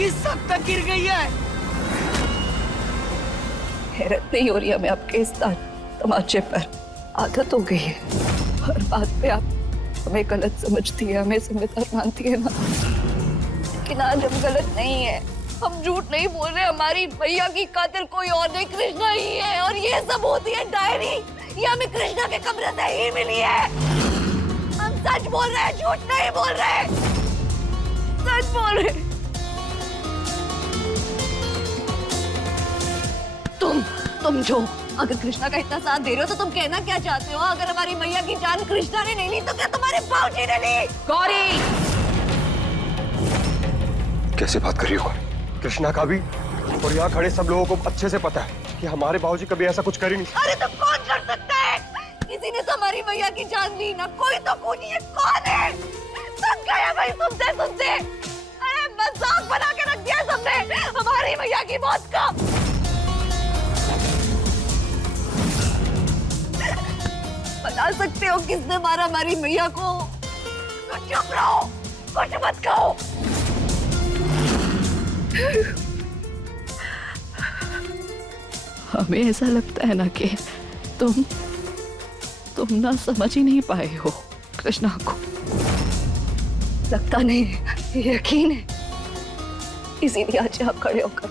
की सब तक गिर गई है। हैरत नहीं हो रही हमें आपके इस तमाचे पर, आदत हो गई है। हर बात पे आप हमें गलत समझती है, हमें जिम्मेदार मानती है ना। लेकिन आज हम गलत नहीं है, हम झूठ नहीं बोल रहे। हमारी भैया की कातिल कोई और नहीं, कृष्णा ही है। और ये सबूत, ये डायरी, ये हमें कृष्णा के कमरे से ही मिली है। हम सच बोल रहे हैं, झूठ नहीं बोल रहे, सच बोल रहे। तुम जो अगर कृष्णा का इतना साथ दे रहे हो तो तुम कहना क्या चाहते हो? अगर हमारी मैया की जान कृष्णा ने नहीं ली तो क्या तुम्हारे बाबूजी ने ली? गौरी, कैसे बात कर रही हो गौरी? कृष्णा का भी और यहाँ खड़े सब लोगों को अच्छे से पता है कि हमारे बाबूजी कभी ऐसा कुछ कर ही नहीं। अरे तो कौन कर सकता है? किसी ने तो हमारी मैया की जान ली ना, कोई तो खूनी है। कौन है? सब गया भाई तुमसे। अरे मजाक बना के रख दिया सबने हमारी मैया की मौत का। बता सकते हो किसने मारा हमारी मैया को? तो चुप रहो, कुछ मत कहो। हमें ऐसा लगता है ना कि तुम ना समझ ही नहीं पाए हो कृष्णा को। लगता नहीं, यकीन है। इसीलिए आज आप खड़े होकर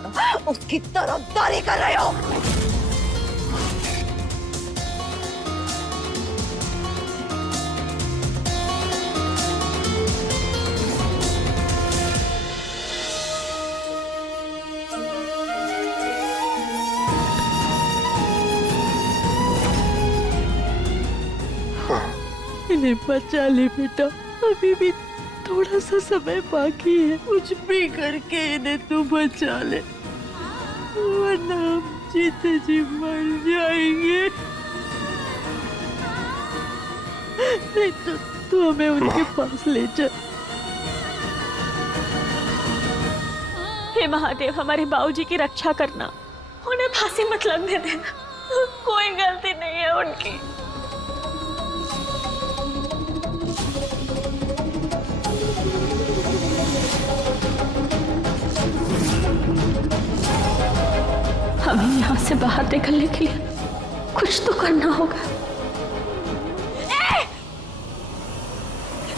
उसकी तरफदारी कर रहे हो। इन्हें बचा ले बेटा, अभी भी थोड़ा सा समय बाकी है। कुछ भी करके इन्हें तू बचा ले, वरना हम जीते जी मर जाएंगे। नहीं तो तू हमें उनके पास ले जा। हे महादेव, हमारे बाबूजी की रक्षा करना, उन्हें फांसी मत लगने देना। कोई गलती नहीं है उनकी। हमें यहाँ से बाहर निकलने के लिए कुछ तो करना होगा।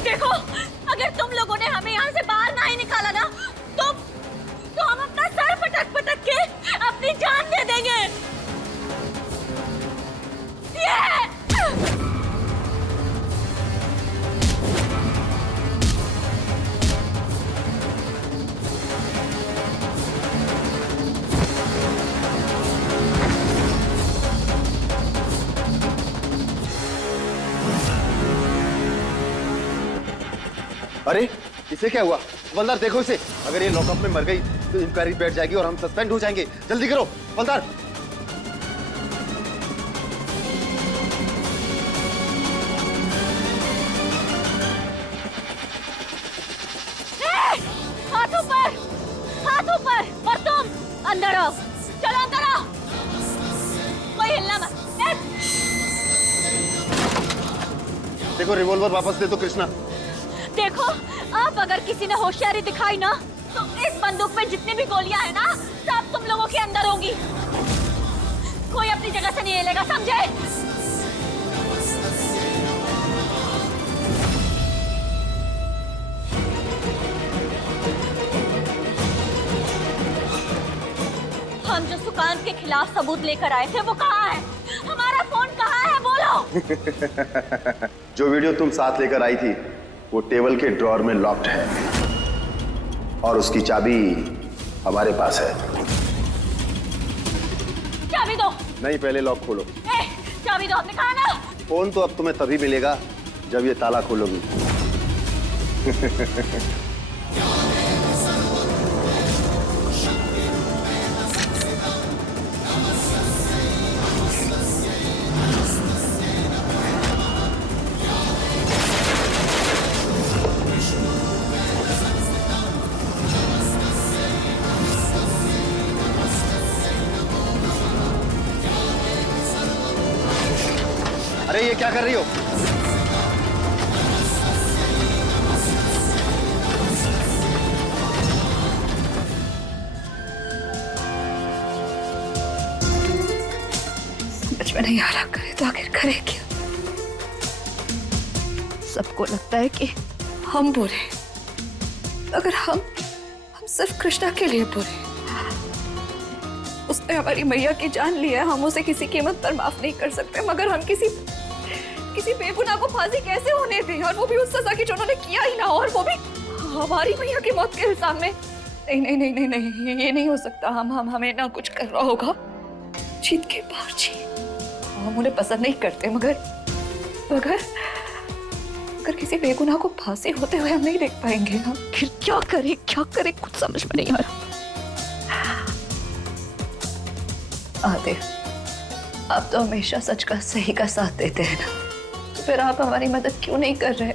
देखो, अगर तुम लोगों ने हमें यहाँ से बाहर ना ही निकाला ना, तो हम अपना सर पटक पटक के अपनी जान दे देंगे। अरे इसे क्या हुआ? हवलदार देखो इसे, अगर ये लॉकअप में मर गई तो इंक्वायरी बैठ जाएगी और हम सस्पेंड हो जाएंगे। जल्दी करो हवलदार। हाथ ऊपर और तुम अंदर आओ। चलो अंदर आओ, कोई हिलना मत। देखो रिवॉल्वर वापस दे दो कृष्णा। देखो, अब अगर किसी ने होशियारी दिखाई ना, तो इस बंदूक में जितनी भी गोलियां है ना, सब तुम लोगों के अंदर होंगी। कोई अपनी जगह से नहीं हिलेगा, समझे? हम जो सुकांत के खिलाफ सबूत लेकर आए थे वो कहाँ है? हमारा फोन कहाँ है? बोलो। जो वीडियो तुम साथ लेकर आई थी वो टेबल के ड्रॉअर में लॉक्ड है और उसकी चाबी हमारे पास है। चाबी दो। नहीं, पहले लॉक खोलो। चाबी दो, आपने कहा ना। फोन तो अब तुम्हें तभी मिलेगा जब ये ताला खोलोगी। अरे ये क्या कर रही हो? समझ में नहीं आ रहा, करे तो आखिर करे क्या। सबको लगता है कि हम बुरे हैं, अगर हम सिर्फ कृष्णा के लिए बुरे। उसने हमारी मैया की जान ली है, हम उसे किसी कीमत पर माफ नहीं कर सकते, मगर हम किसी बेगुनाह को फांसी कैसे होने दें, और वो भी उस सजा की जो उन्होंने किया ही ना, और वो भी हमारी मैया की मौत के इल्जाम में। नहीं नहीं नहीं नहीं नहीं, ये नहीं हो सकता। हमें ना कुछ कर रहा होगा। जीत के बाहर जी, हम उन्हें पसंद नहीं करते, मगर किसी बेगुनाह को फांसी होते हुए हम नहीं देख पाएंगे। हम फिर क्या करें कुछ समझ में नहीं आ रहा। आते, आप तो हमेशा सच का सही का साथ देते हैं ना, तो फिर आप हमारी मदद क्यों नहीं कर रहे?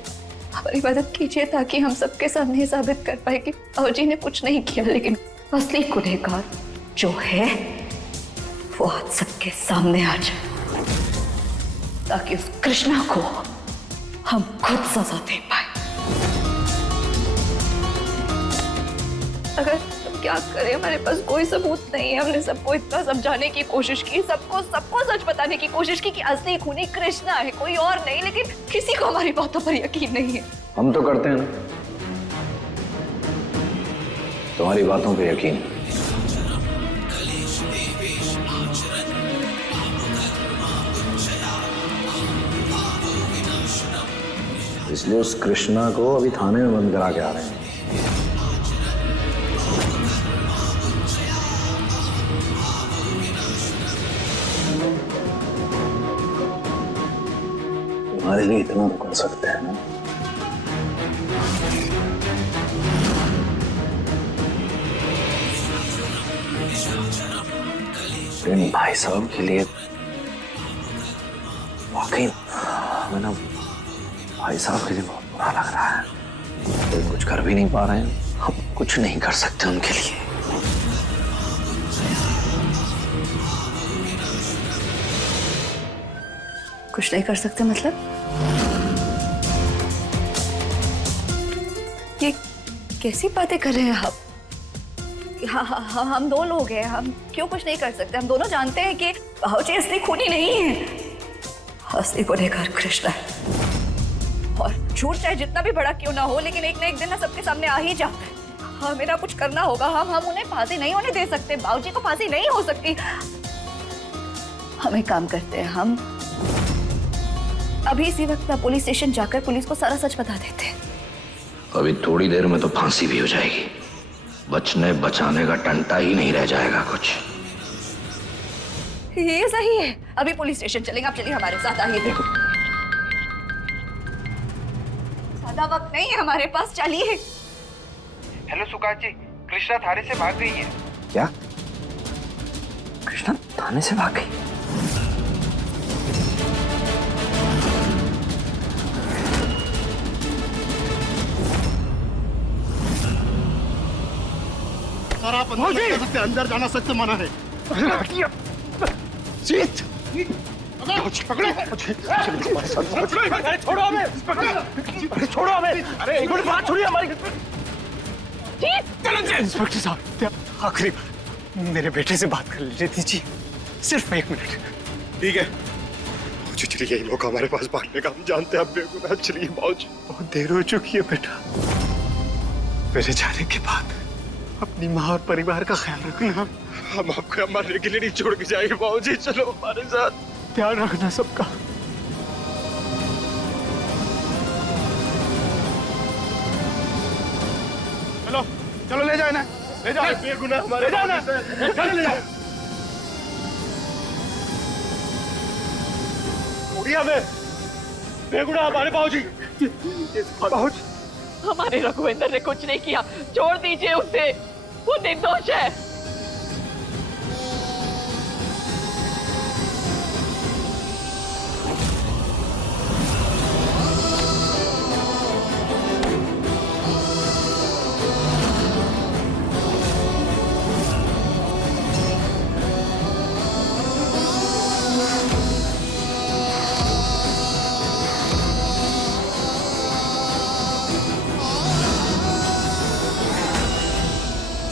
हमारी मदद कीजिए ताकि हम सबके सामने साबित कर पाए कि बाबूजी ने कुछ नहीं किया, लेकिन असली गुनहगार जो है वो आज सबके सामने आ जाए, ताकि उस कृष्णा को हम खुद सजा दे पाए। अगर हम क्या करें, हमारे पास कोई सबूत नहीं है। हमने सबको इतना समझाने की कोशिश की, सबको सच बताने की कोशिश की कि असली खूनी कृष्णा है, कोई और नहीं, लेकिन किसी को हमारी बातों पर यकीन नहीं है। हम तो करते हैं ना, तुम्हारी बातों पे यकीन। इसलिए उस कृष्णा को अभी थाने में बंद करा के आ रहे हैं। तुम्हारे लिए इतना तो कर सकते हैं ना। इन भाई साहब के लिए वाकई हमें ना भाई साहब के लिए बहुत बुरा लग रहा है। तो कुछ कर भी नहीं पा रहे हैं, हम कुछ नहीं कर सकते उनके लिए। कुछ नहीं कर सकते मतलब? ये कैसी बातें कर रहे हैं आप? हाँ, हम दो लोग हैं, हम क्यों कुछ नहीं कर सकते? हम दोनों जानते हैं कि बाबूजी असली खूनी नहीं है, असली गुनहगार कृष्णा है। और झूठ चाहे जितना भी बड़ा क्यों ना हो, लेकिन एक ना एक दिन ना सबके सामने आ ही जाता है। हमें ना कुछ करना होगा। हम उन्हें फांसी नहीं होने दे सकते, बाबूजी को फांसी नहीं हो सकती। हम एक काम करते हैं, हम अभी इसी वक्त ना पुलिस स्टेशन जाकर पुलिस को सारा सच बता देते हैं। अभी थोड़ी देर में तो फांसी भी हो जाएगी, बचने बचाने का टंटा ही नहीं रह जाएगा कुछ। ये सही है, अभी पुलिस स्टेशन चलेंगे। आप चलिए हमारे साथ, आइए। देखो ज्यादा वक्त नहीं है हमारे पास, चलिए। हेलो सुकाश जी, कृष्णा थाने से भाग गई है। क्या? कृष्णा थाने से भाग गई? सर आप अंदर नहीं जा सकते, अंदर जाना सख्त मना है। जीत, पकड़ो, छोड़ो हमें, अरे छोड़ो हमें, अरे एक मिनट बात छोड़िए हमारी। इंस्पेक्टर साहब, आखिरी मेरे बेटे से बात कर लीजिए, दीजिए सिर्फ 1 मिनट। ठीक है। चलिए, यही मौका हमारे पास भागने का, हम जानते हैं आप बेगुनाह। चलिए बाबूजी, बहुत देर हो चुकी है बेटा। मेरे जाने के बाद अपनी माँ और परिवार का ख्याल रखना। हम आपको मरने के लिए नहीं छोड़ के जाएंगे बाबूजी, चलो हमारे साथ, ध्यान रखना सबका। चलो चलो, ले जाओ ना, ले जाओ, बेगुनाह हमारे, ले जाओ ना, चलो ले जाओ। उड़िया में बेगुनाह हमारे बाबूजी। बाबूजी, हमारे रघुवेंद्र ने कुछ नहीं किया, छोड़ दीजिए उसे, वो निर्दोष है।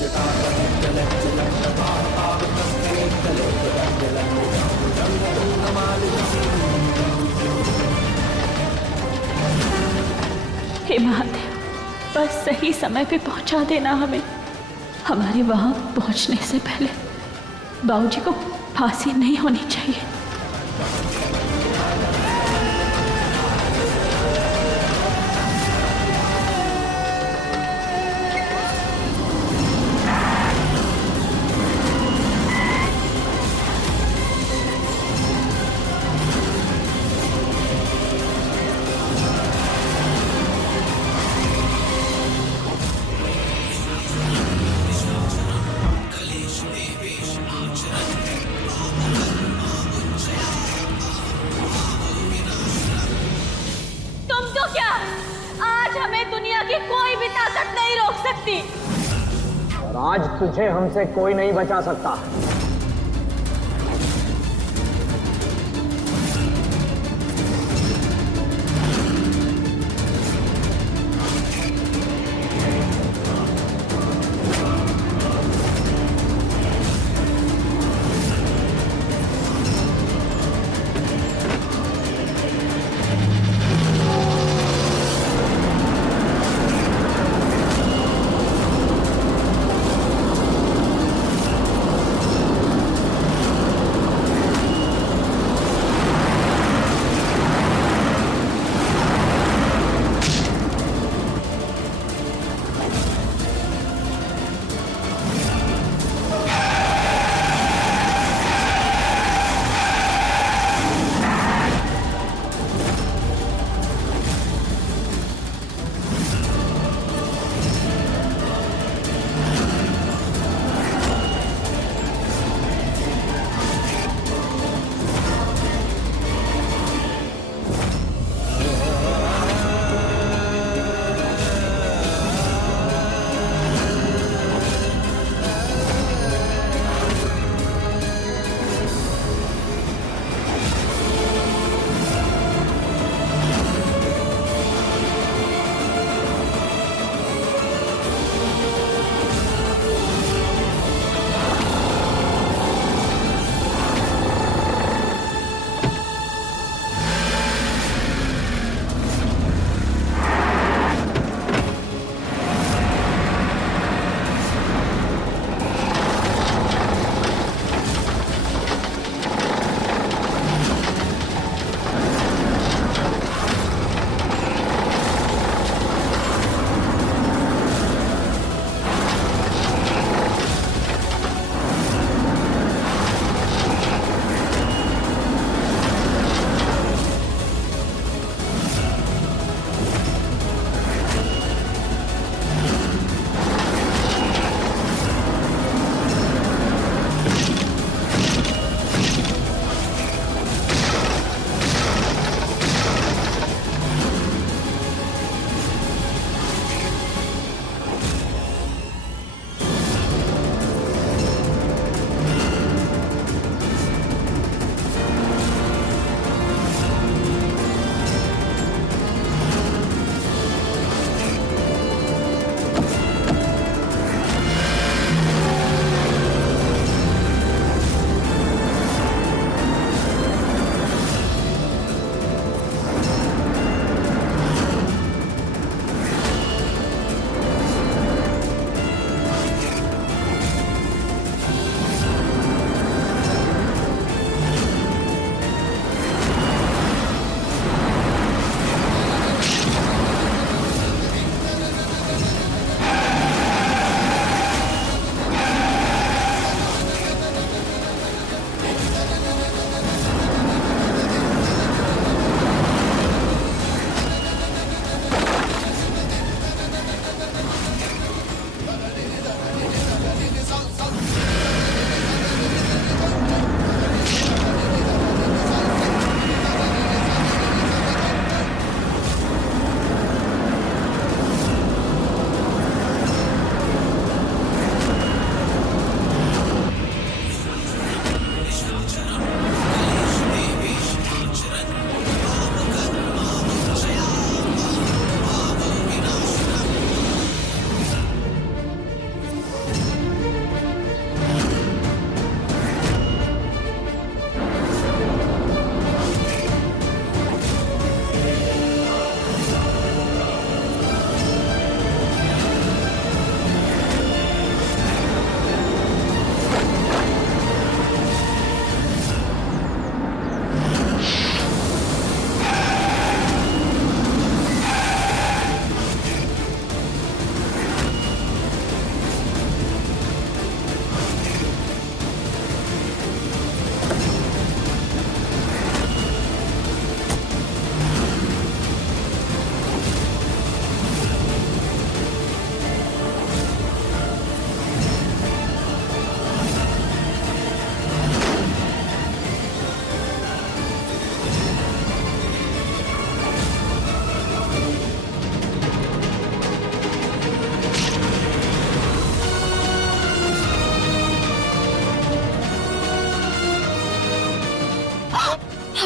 जटा हे महादेव, बस सही समय पे पहुंचा देना हमें। हमारे वहां पहुंचने से पहले बाबूजी को फांसी नहीं होनी चाहिए। तुम तो क्या, आज हमें दुनिया की कोई भी ताकत नहीं रोक सकती। और आज तुझे हमसे कोई नहीं बचा सकता।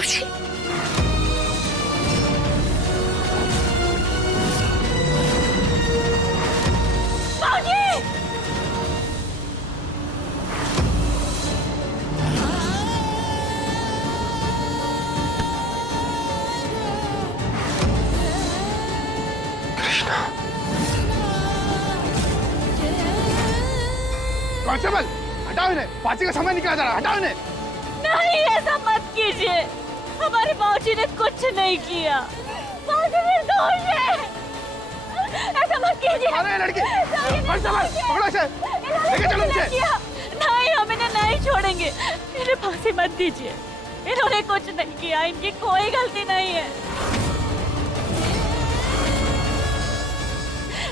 बाबूजी। बाबूजी! कांस्टेबल, हटाओ इन्हें। फांसी का समय निकला जा रहा है, हटाओ इन्हें। नहीं, ऐसा मत कीजिए। हमारे बाबूजी ने कुछ नहीं किया। बाबूजी निर्दोष है। ऐसा मत कीजिए। अरे लड़की, कांस्टेबल, पकड़ो इसे। लेके चलो मुझे। नहीं, हम इन्हें नहीं छोड़ेंगे। इन्हें फांसी मत दीजिए। इन्होंने कुछ नहीं किया, इनकी कोई गलती नहीं है।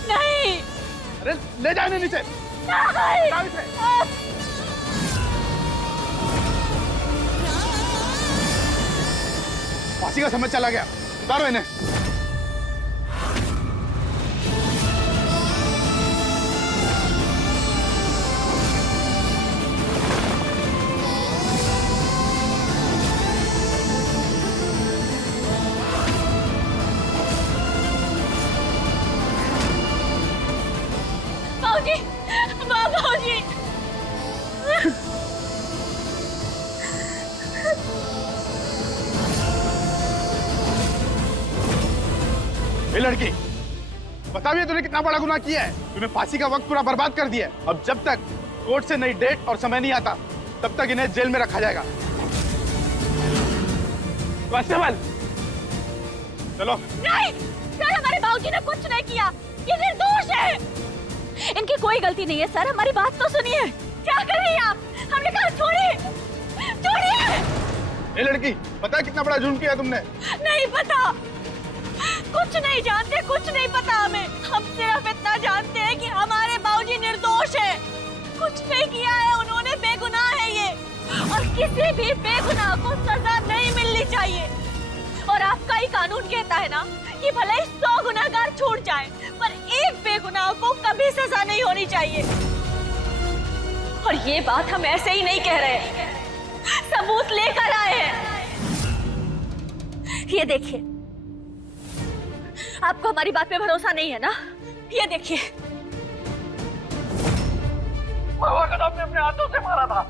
नहीं। अरे ले जाओ इन्हें नीचे। नहीं। हटाओ इसे। फांसी का समय चला गया, उतारो इन्हें। बाबूजी, बाबूजी। ये लड़की, बता भी तूने कितना बड़ा गुनाह किया है। तूने फांसी का वक्त पूरा बर्बाद कर दिया। अब जब तक कोर्ट से नई डेट और समय नहीं आता, तब तक इन्हें जेल में रखा जाएगा। कांस्टेबल, चलो। नहीं सर, हमारे बाबूजी ने कुछ नहीं किया। ये निर्दोष है। इनकी कोई गलती नहीं है सर, हमारी बात तो सुनिए। क्या कर रही हैं आप? हमने कहा छोड़िए, छोड़िए। ये लड़की, पता है कितना बड़ा जुर्म किया तुमने? नहीं पता, कुछ नहीं जानते, कुछ नहीं पता हमें। हम सिर्फ इतना जानते हैं कि हमारे बाबूजी निर्दोष है। कुछ नहीं किया है उन्होंने, बेगुनाह है ये। और किसी भी बेगुनाह को सजा नहीं मिलनी चाहिए। और आपका ही कानून कहता है ना कि भले ही 100 गुनहगार छूट जाए, पर एक बेगुनाह को कभी सजा नहीं होनी चाहिए। और ये बात हम ऐसे ही नहीं कह रहे, सबूत लेकर आए हैं। ये देखिए, आपको हमारी बात पे भरोसा नहीं है ना? ये देखिए, बाबा का आपने अपने हाथों से मारा था।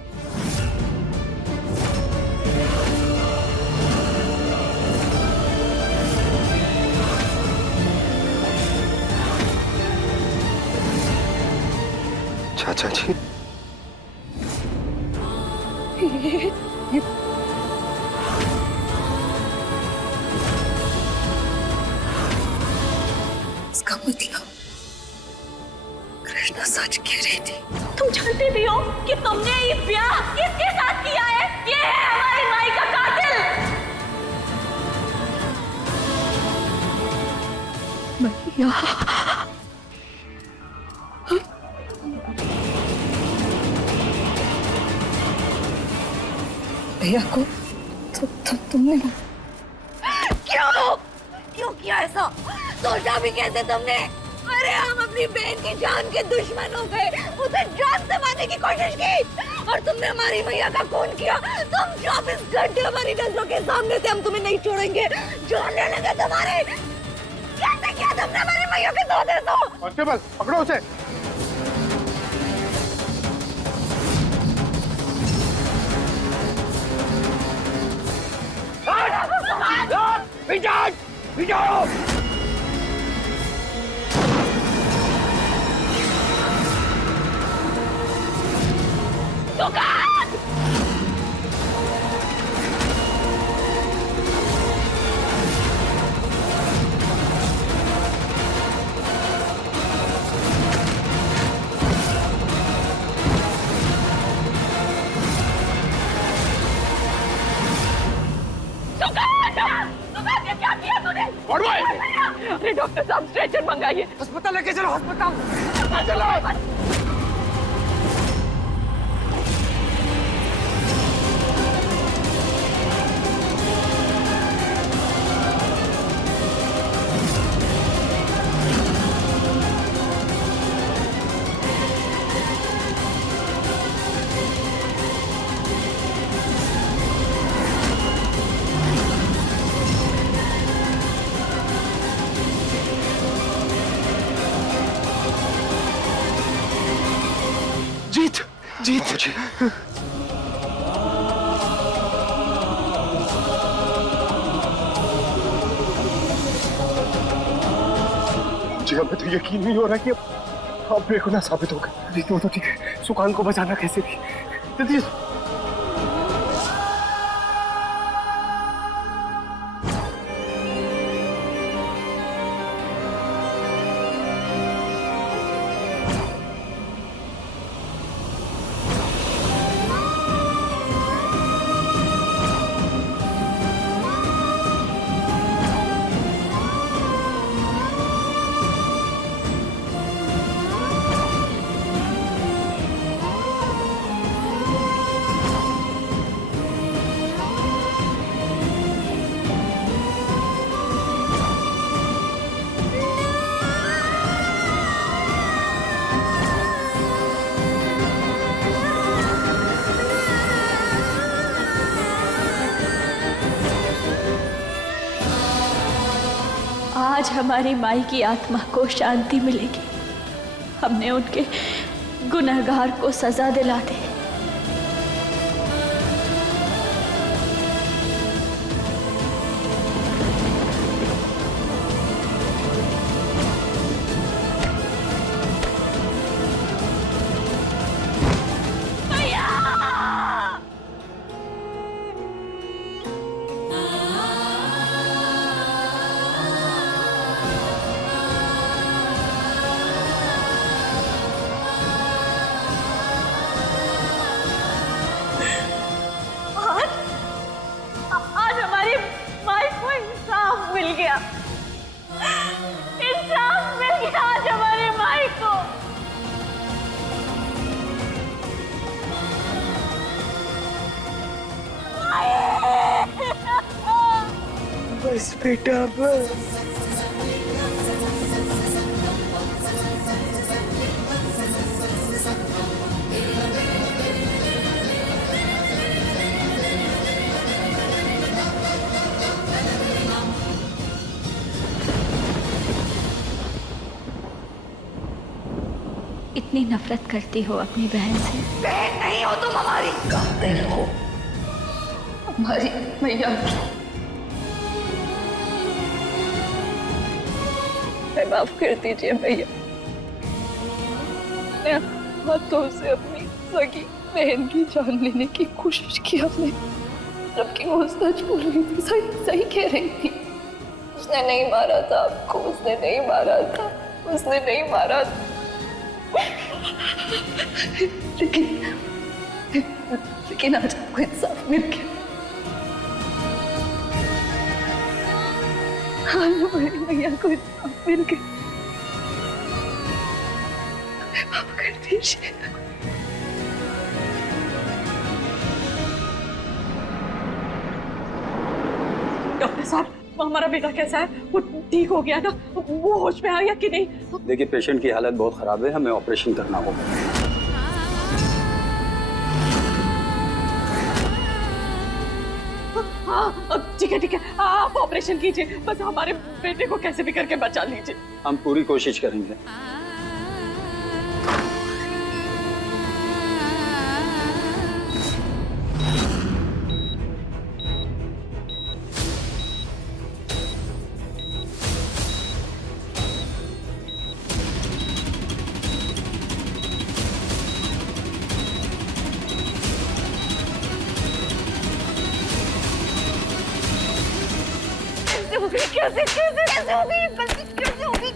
चाचा जी, इसका मतलब कृष्णा सच कह रही थी। तुम जानते भी हो कि तुमने ये ब्याह किसके साथ किया है? ये है हमारी माई का कातिल। भैया, भैया को तुमने क्यों किया ऐसा? सोचा भी कैसे तुमने? अरे हम अपनी बहन की जान के दुश्मन हो गए, उसे जान से मारने की कोशिश की, और तुमने हमारी मैया का खून किया। तुम 24 घंटे हमारी नजरों के सामने थे, हम तुम्हें नहीं छोड़ेंगे। जान ले लेंगे तुम्हारे। कैसे किया तुमने हमारी मैया के सौदे को? कांस्टेबल, पकड़ो उसे। क्या किया तूने? अरे डॉक्टर साहब, स्ट्रेचर मंगाइए। अस्पताल लेके चलो, अस्पताल। जीत मुझे अब तो यकीन नहीं हो रहा कि अब बेगुनाह साबित हो गए। जीत वो तो ठीक है, सुकांत को बचाना कैसे भी जल्दी। आज हमारी माई की आत्मा को शांति मिलेगी। हमने उनके गुनहगार को सजा दिला दी। आज हमारी माई को इंसाफ मिल गया। इंसाफ मिल गया आज हमारी माई को। बस बेटा बस। इतनी नफरत करती हो अपनी बहन से? बहन नहीं हो तुम हमारी, कातिल हो हमारी मैया की। मैं माफ कर दीजिए मैया। मैं हाथों से अपनी सगी बहन की जान लेने की कोशिश की हमने, जबकि वो सच बोल रही थी, सही कह रही थी। उसने नहीं मारा था आपको, उसने नहीं मारा था, उसने नहीं मारा था। लेकिन आज आपको इंसाफ मिल गया। आज हमारी मैया को इंसाफ मिल गया। माफ कर दीजिए। डॉक्टर साहब, हमारा बेटा कैसा है? वो ठीक हो गया ना? वो होश में आया कि नहीं? देखिए, पेशेंट की हालत बहुत खराब है, हमें ऑपरेशन करना होगा। हाँ ठीक है, आप ऑपरेशन कीजिए, बस हमारे बेटे को कैसे भी करके बचा लीजिए। हम पूरी कोशिश करेंगे।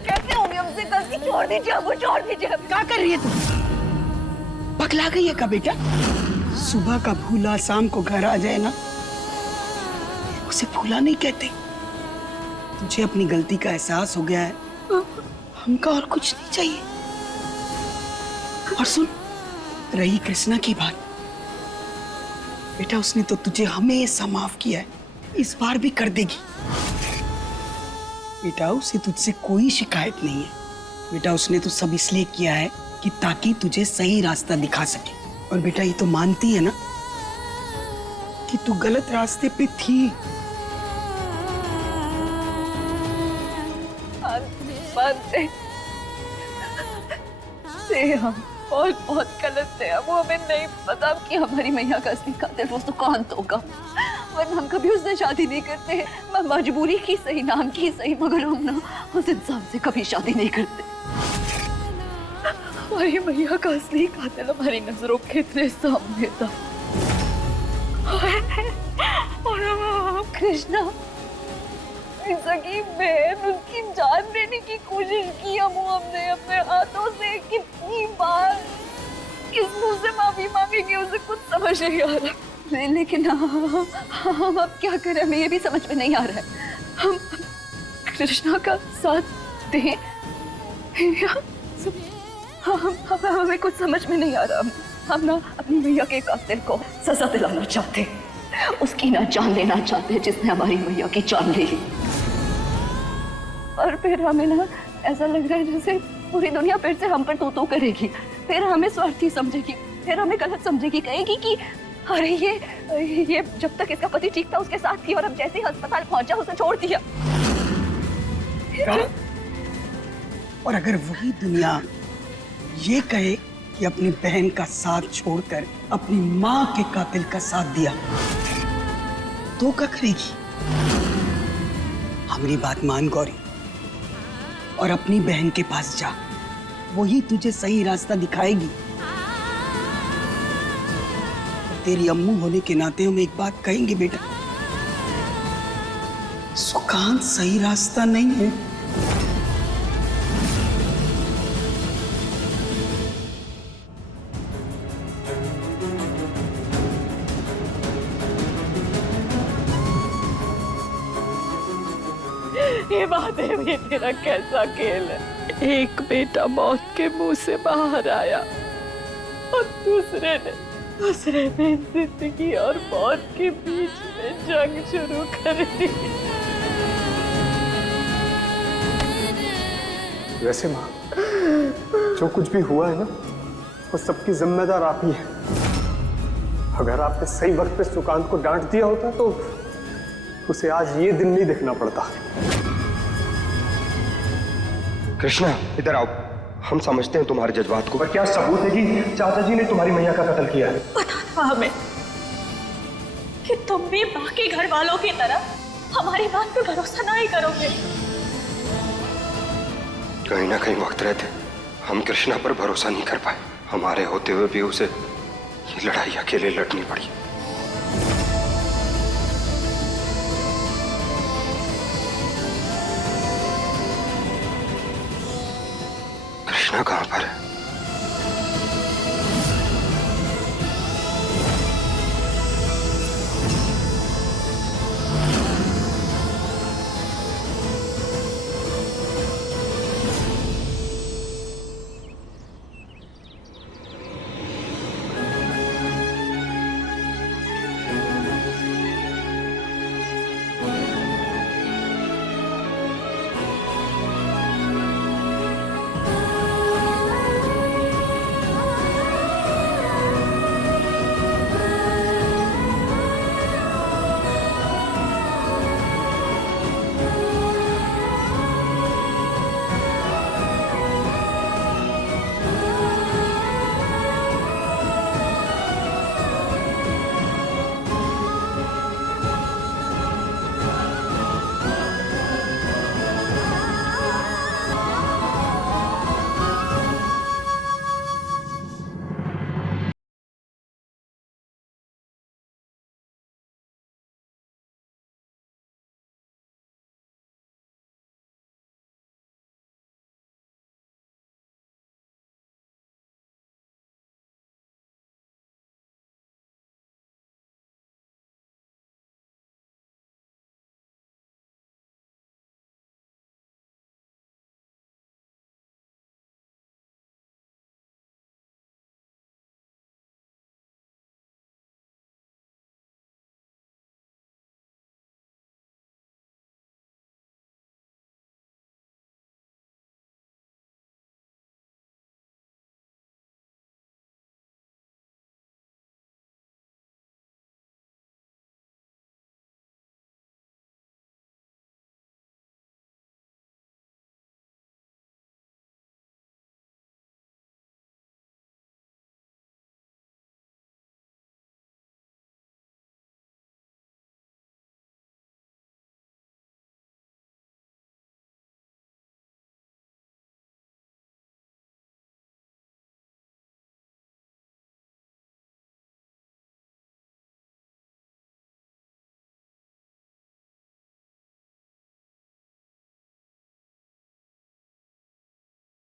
कैसे होगी हमसे गलती? छोड़ दीजिए, हमको छोड़ दीजिए। क्या कर रही है तुम? पगला गई है का बेटा? सुबह का भूला शाम को घर आ जाए ना, उसे भूला नहीं कहते। तुझे अपनी गलती का एहसास हो गया है, हमका और कुछ नहीं चाहिए। और सुन, रही कृष्णा की बात, बेटा उसने तो तुझे हमेशा माफ किया है, इस बार भी कर देगी। बेटा उसे तुझसे कोई शिकायत नहीं है। बेटा उसने तो सब इसलिए किया है कि ताकि तुझे सही रास्ता दिखा सके। और बेटा ये तो मानती है ना कि तू गलत रास्ते पे थी। मानते से हम बहुत बहुत गलत थे हम, वो हमें नहीं पता कि हमारी मैया का असली कातिल वो सुकांत होगा, वरना हम कभी उससे शादी नहीं करते। मैं मजबूरी की सही, नाम की सही, मगर हम ना उस इंसान से कभी शादी नहीं करते। हमारी मैया का असली कातिल हमारी नजरों के इतने सामने था। और कृष्णा सगी बहन, उसकी जान लेने की कोशिश की हमने अपने हाथों से कितनी बार। किस मुंह से माफी मांगेंगे, उसे कुछ समझ नहीं आ रहा। लेकिन हम अब क्या करें, हमें ये भी समझ में नहीं आ रहा है। हम कृष्णा का साथ दें या हमें कुछ समझ में नहीं आ रहा। हम ना अपनी मैया के कातिल को सजा दिलाना चाहते, उसकी ना जान लेना चाहते जिसने हमारी मैया की जान ले ली। और फिर हमें ना ऐसा लग रहा है जैसे पूरी दुनिया फिर से हम पर तू करेगी, फिर हमें स्वार्थी समझेगी, फिर हमें गलत समझेगी, कहेगी कि अरे ये जब तक इसका पति ठीक था उसके साथ थी और अब जैसे ही अस्पताल पहुंचा उसे छोड़ दिया। और अगर वही दुनिया ये कहे कि अपनी बहन का साथ छोड़कर अपनी माँ के कातिल का साथ दिया, तो क्या करेगी? हमारी बात मान गौरी, और अपनी बहन के पास जा, वही तुझे सही रास्ता दिखाएगी। तेरी अम्मू होने के नाते हम एक बात कहेंगे बेटा, सुकांत सही रास्ता नहीं है। ये वादे में तेरा कैसा खेल है? एक बेटा मौत के मुंह से बाहर आया और दूसरे ने जिंदगी और मौत के बीच में जंग शुरू कर दी। वैसे माँ, जो कुछ भी हुआ है ना, वो सबकी जिम्मेदार आप ही है। अगर आपने सही वक्त पे सुकांत को डांट दिया होता तो उसे आज ये दिन नहीं देखना पड़ता। कृष्णा इधर आओ, हम समझते हैं तुम्हारे जज्बात को, पर क्या सबूत है कि चाचा जी ने तुम्हारी मैया का कत्ल किया है? पता था हमें कि तुम भी बाकी घर वालों की तरह हमारी बात पे भरोसा नहीं करोगे। कहीं ना कहीं वक्त रहते हम कृष्णा पर भरोसा नहीं कर पाए। हमारे होते हुए भी उसे ये लड़ाई अकेले लड़नी पड़ी। कृष्णा कहां पर है?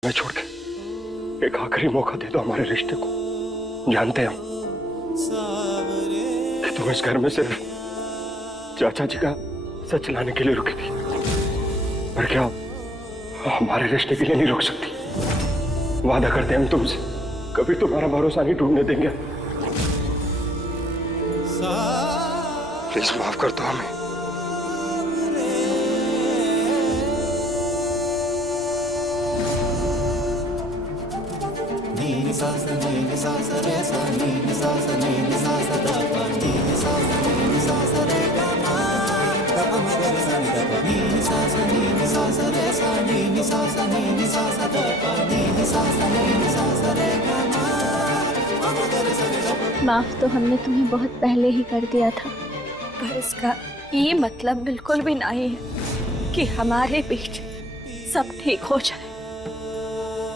मैं छोड़ के एक आखिरी मौका दे दो हमारे रिश्ते को। जानते हैं हम कि तुम इस घर में सिर्फ चाचा जी का सच लाने के लिए रुकी थी, पर क्या हमारे रिश्ते के लिए नहीं रुक सकती? वादा करते हैं हम तुमसे, कभी तुम्हारा भरोसा नहीं टूटने देंगे। प्लीज माफ कर दो हमें। माफ तो हमने तुम्हें बहुत पहले ही कर दिया था, पर इसका ये मतलब बिल्कुल भी नहीं है कि हमारे बीच सब ठीक हो जाए।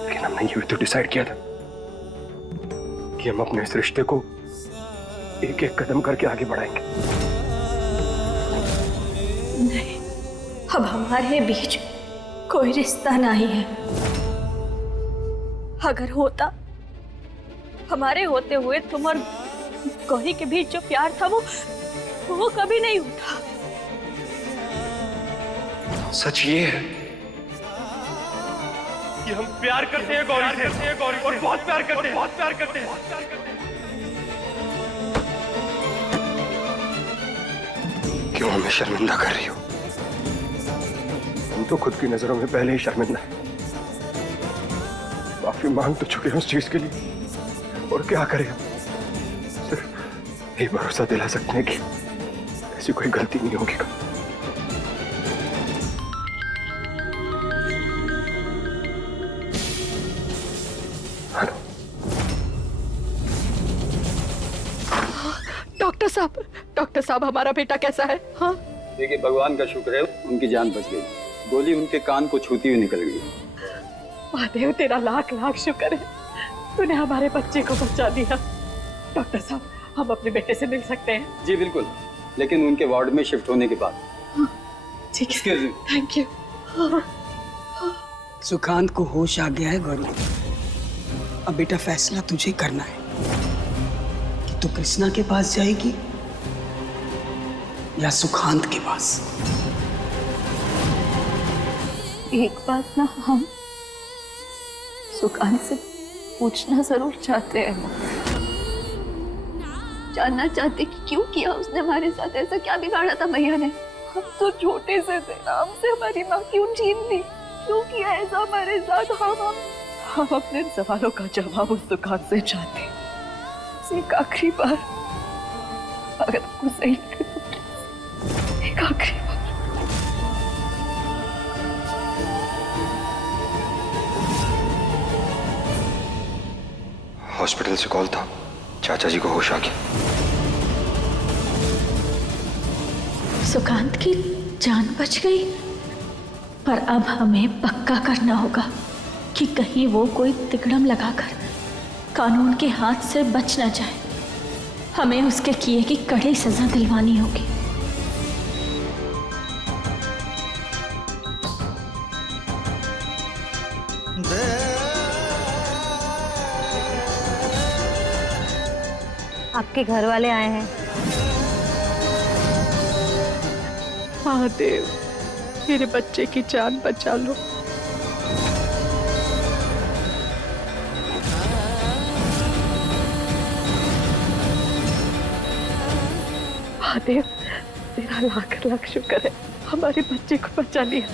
लेकिन हमने ये भी तो डिसाइड किया था कि हम अपने इस रिश्ते को एक एक कदम करके आगे बढ़ाएंगे। नहीं, अब हमारे बीच कोई रिश्ता नहीं है। अगर होता, हमारे होते हुए तुम और गौरी के बीच जो प्यार था वो कभी नहीं होता। सच ये है कि हम प्यार करते हैं गौरी से, और बहुत प्यार करते हैं, बहुत प्यार करते हैं। क्यों हमें शर्मिंदा कर रही हो? हम तो खुद की नजरों में पहले ही शर्मिंदा हैं। माफी मांग तो चुके हैं उस चीज के लिए, और क्या करें हम? सिर्फ यही भरोसा दिला सकते हैं कि ऐसी कोई गलती नहीं होगी। हेलो डॉक्टर साहब हमारा बेटा कैसा है? हाँ देखिए, भगवान का शुक्र है उनकी जान बच गई। गोली उनके कान को छूती हुई निकल गई। महादेव तेरा लाख लाख शुक्र है, तूने हमारे बच्चे को बचा दिया। डॉक्टर साहब हम अपने बेटे से मिल सकते हैं? जी बिल्कुल, लेकिन उनके वार्ड में शिफ्ट होने के बाद। ठीक है, थैंक यू। सुखांत को होश आ गया है गौरी। अब बेटा फैसला तुझे करना है कि तू कृष्णा के पास जाएगी या सुखांत के पास। एक बात ना, हम सुखांत से पूछना जरूर चाहते हैं, जानना चाहते कि क्यों किया उसने हमारे साथ ऐसा, क्या बिगाड़ा था भैया ने? हम तो छोटे से थे, हमसे हमारी माँ क्यों छीन ली, क्यों किया ऐसा हमारे साथ? हम अपने सवालों का जवाब उस दुकान से चाहते हैं। एक आखिरी बार, अगर आपको सही लगे तो एक आखिरी बार। हॉस्पिटल से कॉल था, चाचा जी को होश आ गया। सुकांत की जान बच गई, पर अब हमें पक्का करना होगा कि कहीं वो कोई तिकड़म लगाकर कानून के हाथ से बच न जाए। हमें उसके किए की कड़ी सजा दिलवानी होगी। आपके घर वाले आए हैं। महादेव मेरे बच्चे की जान बचा लो। महादेव तेरा लाख लाख शुक्र है, हमारे बच्चे को बचा लिया।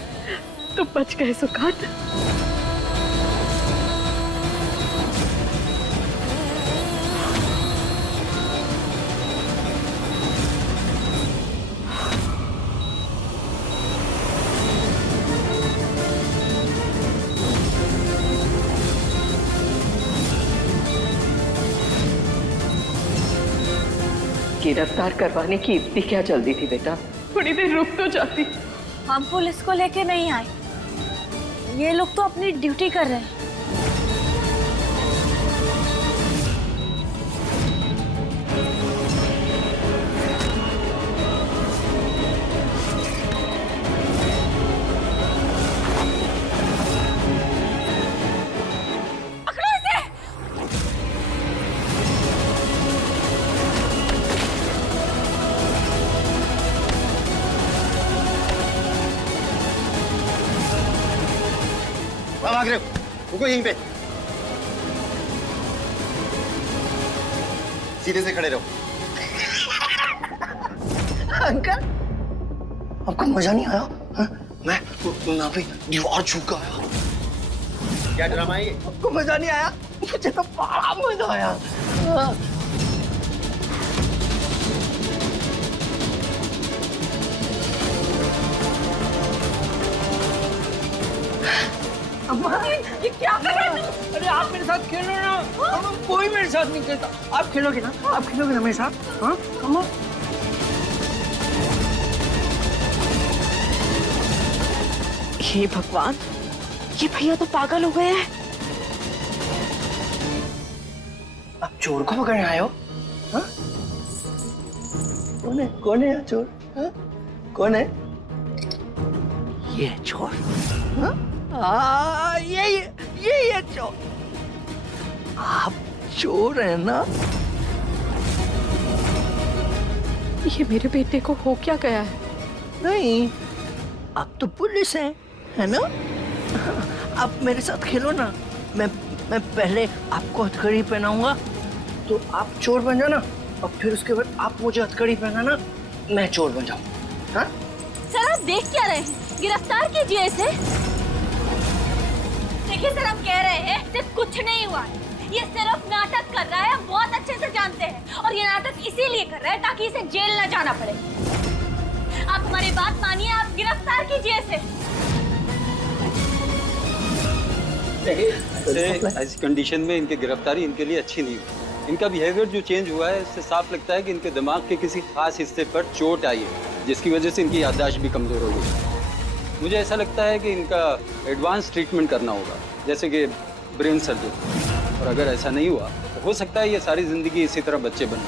तुम बच गए सुकांत। गिरफ्तार करवाने की इतनी क्या जल्दी थी बेटा? थोड़ी देर रुक तो जाती। हम पुलिस को लेके नहीं आए, ये लोग तो अपनी ड्यूटी कर रहे हैं। रुको यहीं पे, सीधे से खड़े रहो। अंकल, आपको मजा नहीं आया? हाँ? मैं यहाँ पे दीवार छू के आया। क्या ड्रामा है ये? आपको मजा नहीं आया? मुझे तो बड़ा मजा आया। हाँ। अम्मा, ये क्या कर रहे हो? अरे आप मेरे साथ खेलो ना। कोई मेरे साथ नहीं खेलता। आप खेलोगे ना? आप खेलोगे ना मेरे साथ? हाँ? अम्मा। हे भगवान, ये भैया तो पागल हो गए हैं। आप चोर को पकड़ने आए हो? हाँ? कौन है? कौन है यहाँ चोर? हाँ? कौन है? ये है चोर। हाँ? ये है चोर। आप चोर है ना? ये मेरे बेटे को हो क्या गया है? नहीं, आप तो पुलिस हैं, है ना? आप मेरे साथ खेलो ना। मैं पहले आपको हथकड़ी पहनाऊंगा, तो आप चोर बन जाना, और फिर उसके बाद आप मुझे हथकड़ी पहनाना, मैं चोर बन जाऊँ। हाँ? सर आप देख क्या रहे हैं? गिरफ्तार कीजिए इसे। देखिए सर, हम कह रहे हैं सिर्फ कुछ नहीं हुआ, ये सिर्फ नाटक कर रहा है, हम बहुत अच्छे से जानते हैं, और ये नाटक इसीलिए कर रहा है ताकि इसे जेल न जाना पड़े। आप हमारी बात मानिए, आप गिरफ्तार कीजिए इसे। ऐसी कंडीशन में इनकी गिरफ्तारी इनके लिए अच्छी नहीं हुई। इनका बिहेवियर जो चेंज हुआ है, इससे साफ लगता है कि इनके दिमाग के किसी खास हिस्से पर चोट आई है, जिसकी वजह से इनकी याददाश्त भी कमजोर हो गई। मुझे ऐसा लगता है कि इनका एडवांस ट्रीटमेंट करना होगा, जैसे कि ब्रेन सर्जरी। और अगर ऐसा नहीं हुआ तो हो सकता है ये सारी जिंदगी इसी तरह बच्चे बने।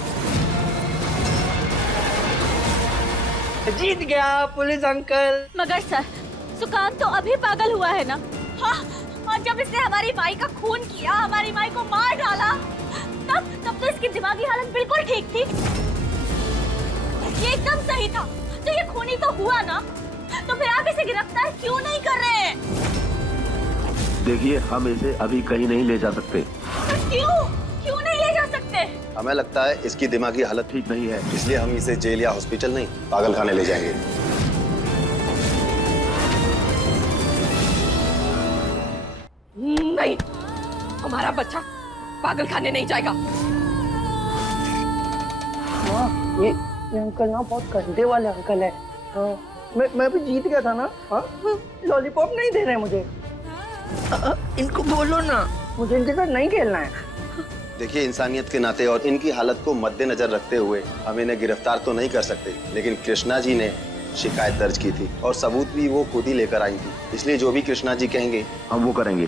जीत गया पुलिस अंकल। मगर सर, सुकांत तो अभी पागल हुआ है ना? हाँ, और जब इसने हमारी माई का खून किया, हमारी माई को मार डाला, तब तो इसकी दिमागी हालत बिल्कुल ठीक थी। ये एकदम सही था। तो ये खूनी तो हुआ ना, तो फिर आप इसे गिरफ्तार क्यों नहीं कर रहे हैं? देखिए, हम इसे अभी कहीं नहीं ले जा सकते। क्यों नहीं ले जा सकते? हमें लगता है इसकी दिमागी हालत ठीक नहीं है, इसलिए हम इसे जेल या हॉस्पिटल नहीं, पागल खाने ले जाएंगे। नहीं, हमारा बच्चा पागल खाने नहीं जाएगा। हाँ, ये अंकल ना बहुत कंधे वाले अंकल है। हाँ, मैं भी जीत गया था ना। हाँ, लॉलीपॉप नहीं दे रहे मुझे। इनको बोलो ना, मुझे इनके साथ नहीं खेलना है। देखिए, इंसानियत के नाते और इनकी हालत को मद्देनजर रखते हुए हम इन्हें गिरफ्तार तो नहीं कर सकते, लेकिन कृष्णा जी ने शिकायत दर्ज की थी और सबूत भी वो खुद ही लेकर आई थी, इसलिए जो भी कृष्णा जी कहेंगे हम वो करेंगे।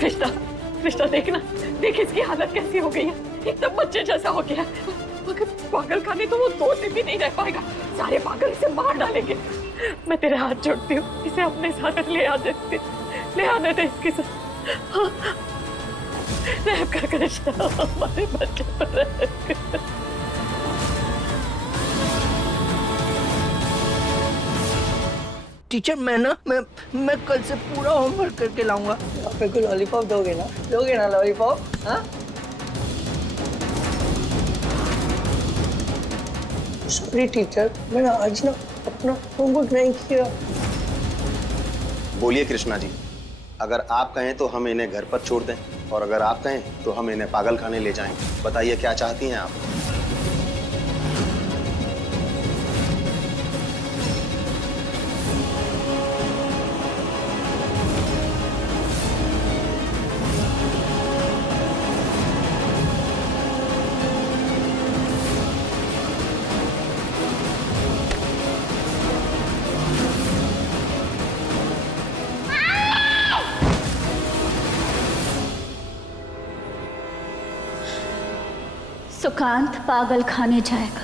कृष्णा देखना, देख इसकी हालत कैसी हो गई है, एकदम बच्चे जैसा हो गया है। मगर पागल खाने तो वो 2 दिन भी नहीं रह पाएगा, सारे पागल इसे मार डालेंगे। मैं तेरे हाथ जोड़ती हूँ, इसे अपने साथ ले आने दे इसके साथ। रहम कर कृष्णा, हमारे बच्चे पर रहम कर। टीचर, मैं कल से पूरा होमवर्क करके लाऊंगा। आप मेरे को लॉलीपॉप दोगे ना लॉलीपॉप? हाँ? सॉरी टीचर, मैंने आज ना अपना होमवर्क नहीं किया। बोलिए कृष्णा जी, अगर आप कहें तो हम इन्हें घर पर छोड़ दें, और अगर आप कहें तो हम इन्हें पागल खाने ले जाएं। बताइए क्या चाहती हैं आप? सुकांत पागल खाने जाएगा।